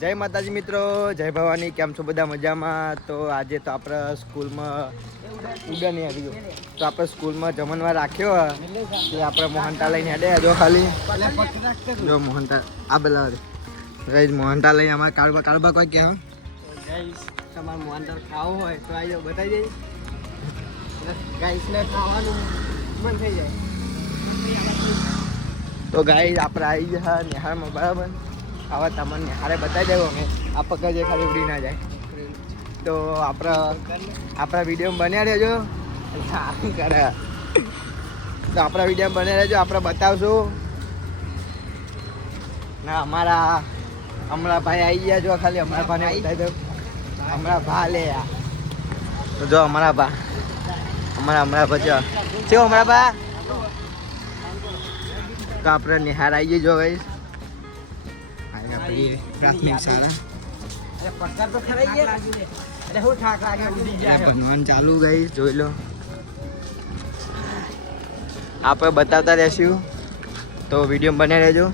જય માતાજી મિત્રો જય ભવાની કેમ છો બધા મજામાં? તો આજે તો આપણે સ્કૂલમાં ઉડા નહીં આવી ગયો. તો આપણે સ્કૂલમાં જમણવાર રાખ્યો એટલે આપણે મોહનતા લઈને હેડે જો ખાલી. જો મોહનતા આ બધા ગઈ મોહનતા લઈને અમારે કાળબા કાળબા કોઈ ક્યાં? તમારે મોહનતા ખાવું હોય તો આવી જાઓ બતાવી જઈએ ગાઈસને ખાવાનું મન થઈ જાય. તો ગાઈ આપણે આવી ગયા નિહાળમાં બરાબર? આવા તમને હારે બતાવી દેવો અમે આ પકડ જે ખાલી ઉડી ના જાય. તો આપણે આપણા વિડીયોમાં બન્યા રહેજો. કરે. તો આપણા વિડીયોમાં બન્યા રહેજો આપણે બતાવશું. ના અમારા હમણાં ભાઈ આવી ગયા જો ખાલી હમણાં ભાઈને બતાવી દઉં. હમણાં ભા લે આ. તો જો અમારા ભા અમારા હમણાં ભા છે હમણાં ભા? તો આપણે નિહાર આવી જજો ગઈ પ્રાથમિક શાળા અરે પગાર તો ખરાઈ ગયા અરે હું થાક લાગે ઉડી જાય બનવાનું ચાલુ ગઈ જોઈ લો આપણે બતાવતા રહેશું તો વીડિયો બને રહેજો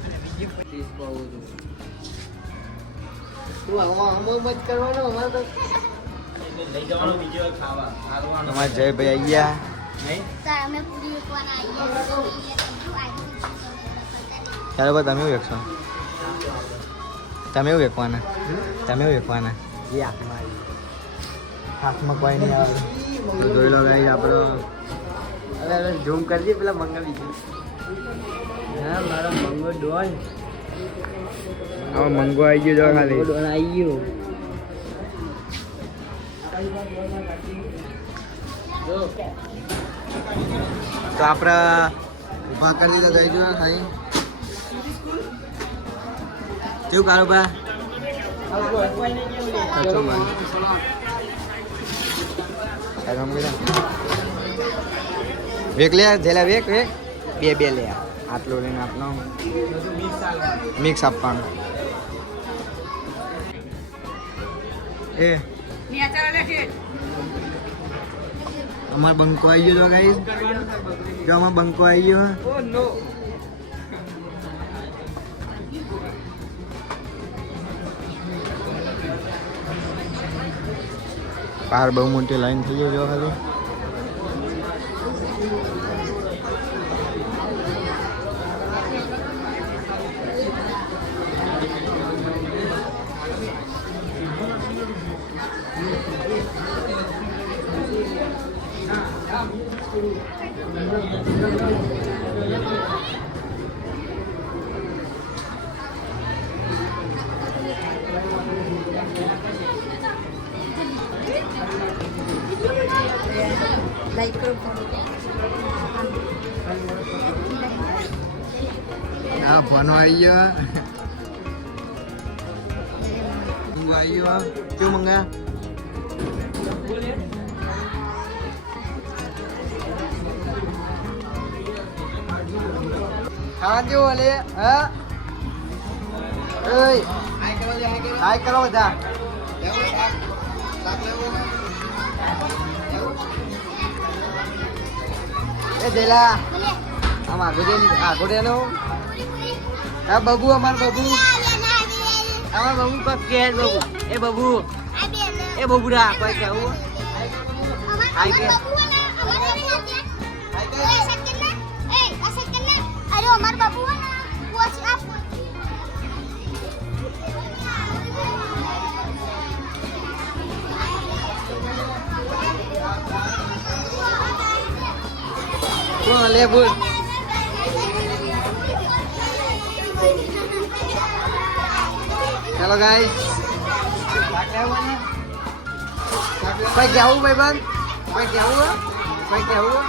તમારે જયભાઈ આવી ગયા અમે પૂરી મૂકવાના આવીએ ચાલો બા તમે એવું વેચવાના તમે એવું વેચવાના હાથમાં કોઈ નહીં આવે તો જોઈ લો ગાઈ આપણો હવે હવે ઝૂમ કરજે પેલા મંગાવી છે હા મારો મંગો ડોન હવે મંગો આવી ગયો જો ખાલી ડોન આવી ગયો તો આપણે ઊભા કરી દીધા જઈ ગયો ખાલી કેવું કારોબાર વેક લે જેલા વેક વેક. બે બે લે. આટલો લઈને આપનો મિક્સ આપવાનું. એ. અમાર બંકો આવી ગયો ગાઈસ? જો અમાર બંકો આવી ગયો બહાર બહુ મોટી લાઈન થઈ ગઈ જો ખાલી. હા ફોનો આવી ગયો. ઊંઘ આવી મંગા? ખાવા જેવું હલે? હા? ઓય કરો બધા. એ દેલા. આમ દે આગળ આ બબુ અમાર બબુ. અમાર બબુ કપ કે બબુ? એ બબુ. એ બબુડા કોઈ કેવું હાય? કે. અરે અમાર બાબુ કોણ લે બોલ ચાલો ગાઈસ કોઈ કેવું ભાઈ બંધ કોઈ કેવું કોઈ કેવું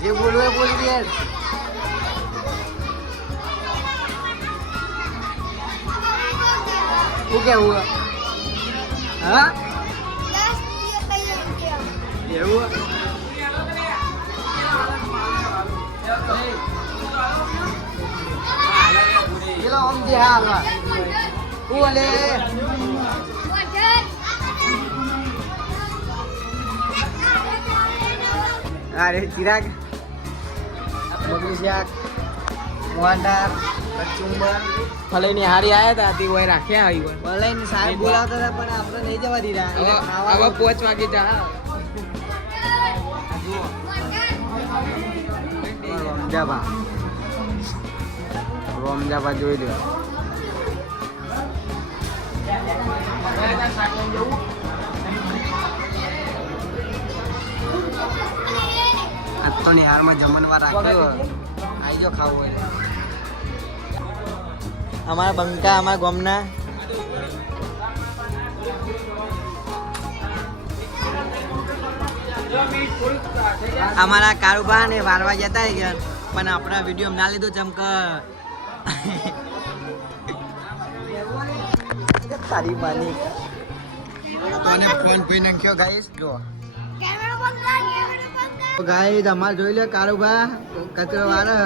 જે બોલવું એ બોલી દે શું કેવું હા? એવું? પેલો આમ જે હાલવા અલે અરે ચિરાગ. બગડી શાક. મોહનદાર કચુંબર ફલેની હારી આયા હતા તે હોય રાખ્યા આવી હોય. ભલે સાહેબ બોલાવતા હતા પણ આપણે નહીં જવા દીધા. હવે પોચ વાગે જા. રોમજાબા રોમજાબા જોઈ લો આજ તો નિહારમાં જમણવાર રાખ્યો. આઈજો ખાવું હોય. અમારા બંકા અમારા ગામના. અમારા કારોબાર ને વારવા જતા ગયા પણ આપણા વીડિયો ના લીધો ચમક. તારી માની. તને ફોન પી નાખ્યો ગાઈસ જો. ગાઈસ અમારે જોઈ લે કારોબાર કચરો વારે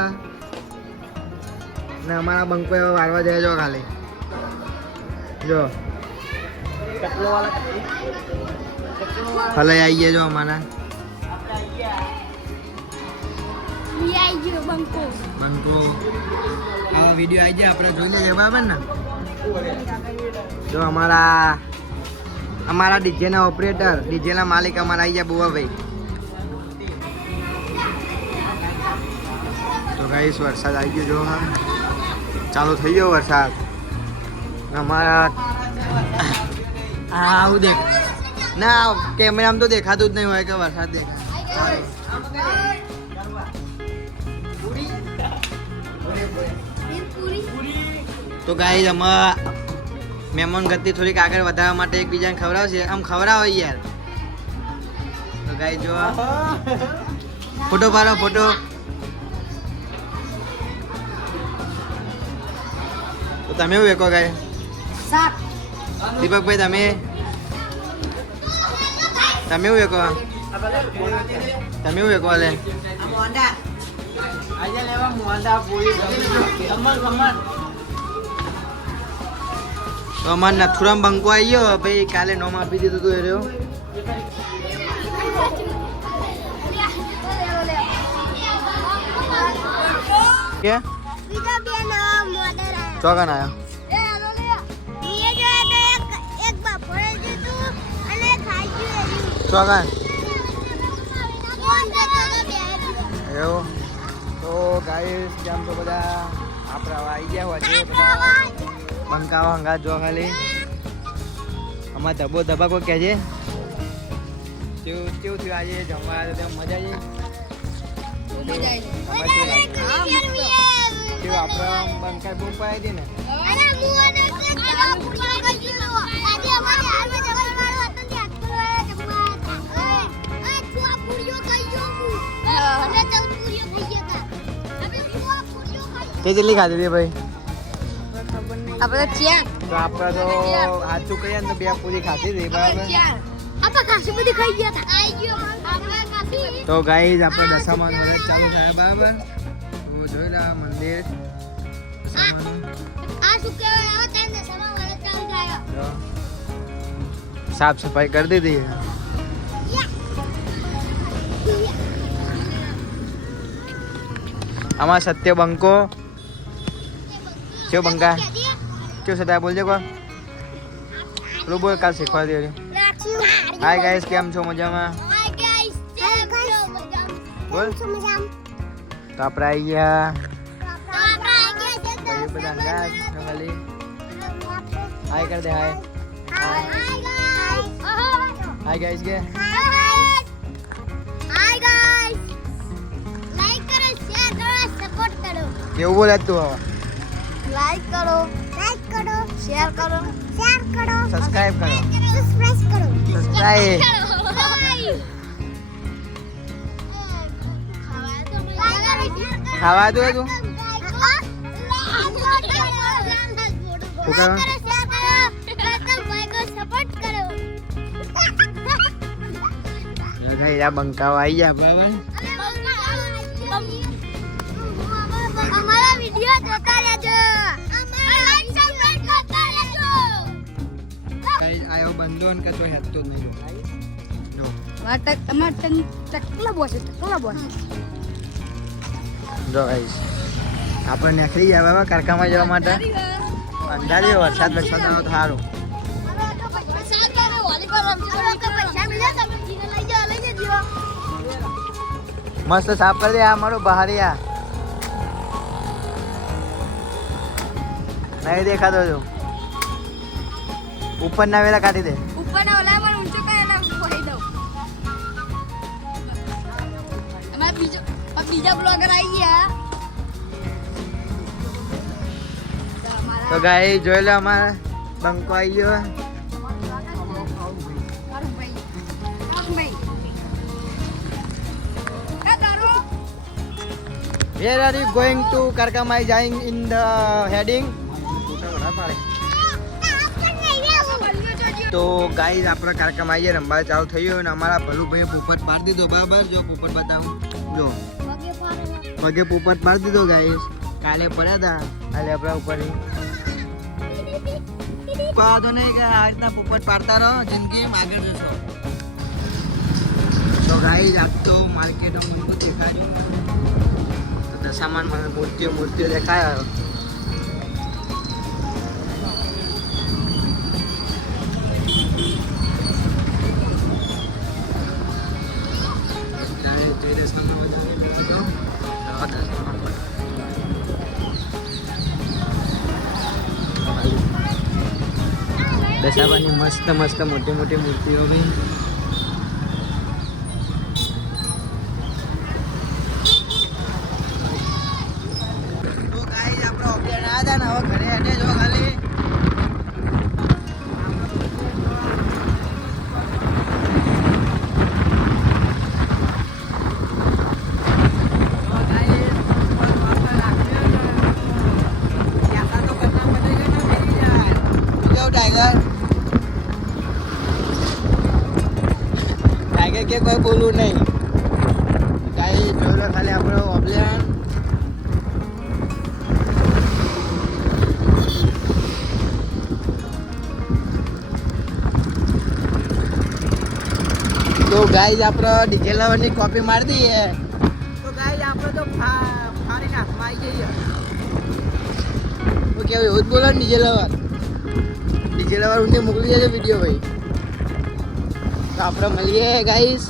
ને અમારા બંકો એવા વારવા જાય જો ખાલી. જો. ભલે આવી ગયા જો અમારા. બંકો. આવા વીડિયો આવી જાય આપણે જોઈ લઈએ બરાબર ને? જો અમારા અમારા ડીજેના ઓપરેટર ડીજેના માલિક અમારા આવી ગયા બુવાભાઈ. તો ગાઈસ વરસાદ આવી ગયો જો હા. ચાલુ થઈ ગયો વરસાદ. અમારા હા આવું દેખ. ના કેમેરામાં તો દેખાતું જ નહીં હોય કે વરસાદ દેખાય. તો ગાઈ અમે મહેમાન ગતિ થોડીક આગળ વધારવા માટે એકબીજાને ખવડાવશે. આમ ખવડાવો યાર. તો ગાઈ જો ફોટો પાડો ફોટો. તમે એવું વેકો ગાય દીપકભાઈ તમે તમે એવું વેકો તમે એવું વેકો લે તો અમારે નથુરામ બંકો આવી ગયો ભાઈ કાલે નોમ આપી દીધું હતું એ રહ્યો નવા મોડલ આયા. ચોકન ચોકન એવું? તો ગાઈસ જેમ તો બધા? આપણે હવે આવી ગયા હોય છે બધા. બંકાવા હંગાત જો ખાલી અમાર ધબો ધબા કોઈ કહે છે? કેવું કેવું થયું આજે? જમવા આવ્યા તો મજા આવી? આખો જમવા હતા એ એ તું કેટલી ખાધી હતી ભાઈ? આપણે ચાર તો આપણે તો સાચું કહીએ ને તો બે પૂરી ખાધી હતી બરાબર? આપણે ખાસી બધી ખાઈ ગયા હતા. ખાઈ ગયો આપણે ખાસી તો ગાઈઝ આપણે દશામાં ચાલુ થાય બરાબર? તો જોઈ લો મંદિર. આ આવો સમા ચાલુ સાફ સફાઈ કરી દીધી. આમાં સત્ય બંકો. કેવો બંકા. કેવું સત્ય બોલજો કો પેલું બોલ કાલ શીખવાડી દે હાય ગાઈસ કેમ છો મજામાં? બોલ. તો આપણે આવી ગયા. ખાલી હાય કર દે હાય હાય ગાઈસ હાય ગાઈસ કે? હાય ગાઈસ લાઈક કરો શેર કરો સપોર્ટ કરો કેવું બોલે તું હવે? લાઈક કરો. લાઈક કરો. શેર કરો શેર કરો સબસ્ક્રાઇબ કરો સબસ્ક્રાઇબ કરો સબસ્ક્રાઇબ ખાવા દો તું? શું કરવા? ભાઈ આ બંકાવા આવી ગયા બરાબર અમારા વિડિયો જોતા રહેજો અમારા સબસ્ક્રાઇબ કરતા રહેજો ગાઈસ આયો બંધો ને કતો હેતો જ નહીં જો ટકલા બોસ ટકલા બોસ જો ગાઈસ આપણે નીકળી ગયા બાબા કારખામાં જવા માટે અંધારી વરસાદ વરસાદ આવે તો મસ્ત સાફ કરી દે આ મારું બહારિયા. નહીં દેખાતો જો. ઉપર ના વેલા કાઢી દે. ઉપરના ઓલા પણ ઊંચો કરે એટલે ફોડી દઉં. અમારા બીજો બીજા બ્લોગર આવી ગયા. તો ગાય જોઈ લો અમારે બંકો આવી ગયો. Where are you going to? Karkamai going in the heading? તો ગાઈઝ આપણે કારકામાં આવીએ રમવા ચાલુ થયું અને અમારા ભલુભાઈ પોપટ પાડી દીધો. બરાબર? જો પોપટ બતાવું. જો. પગે પોપટ પાડી દીધો ગાઈઝ કાલે પડ્યા હતા કાલે આપણા ઉપર પાડો નહીં કે આ રીતના પોપટ પાડતા રહો, જિંદગી આગળ જશો. તો ગાઈ આજ તો માર્કેટમાં મને દેખાડ્યું. તો સામાન મને મૂર્તિઓ મૂર્તિઓ દેખાય. દશાબાની મસ્ત મસ્ત મોટી મોટી મૂર્તિઓ બી. તો કે કોઈ બોલવું નહીં. ગાઈ જોયેલો ખાલી આપણો ઓબ્લેન તો ગાઈઝ આપણે ડીજે લવરની કોપી મારી દઈએ. તો ગાઈઝ આપણે તો ફા- ફાડીને હાથમાં આવી જઈએ. તો કેવું એવું જ બોલો ને ડીજે લવર. ડીજે લવર ઊંધી મોકલી દેજો વીડિયો ભાઈ. તો આપણે મળીએ ગાઈઝ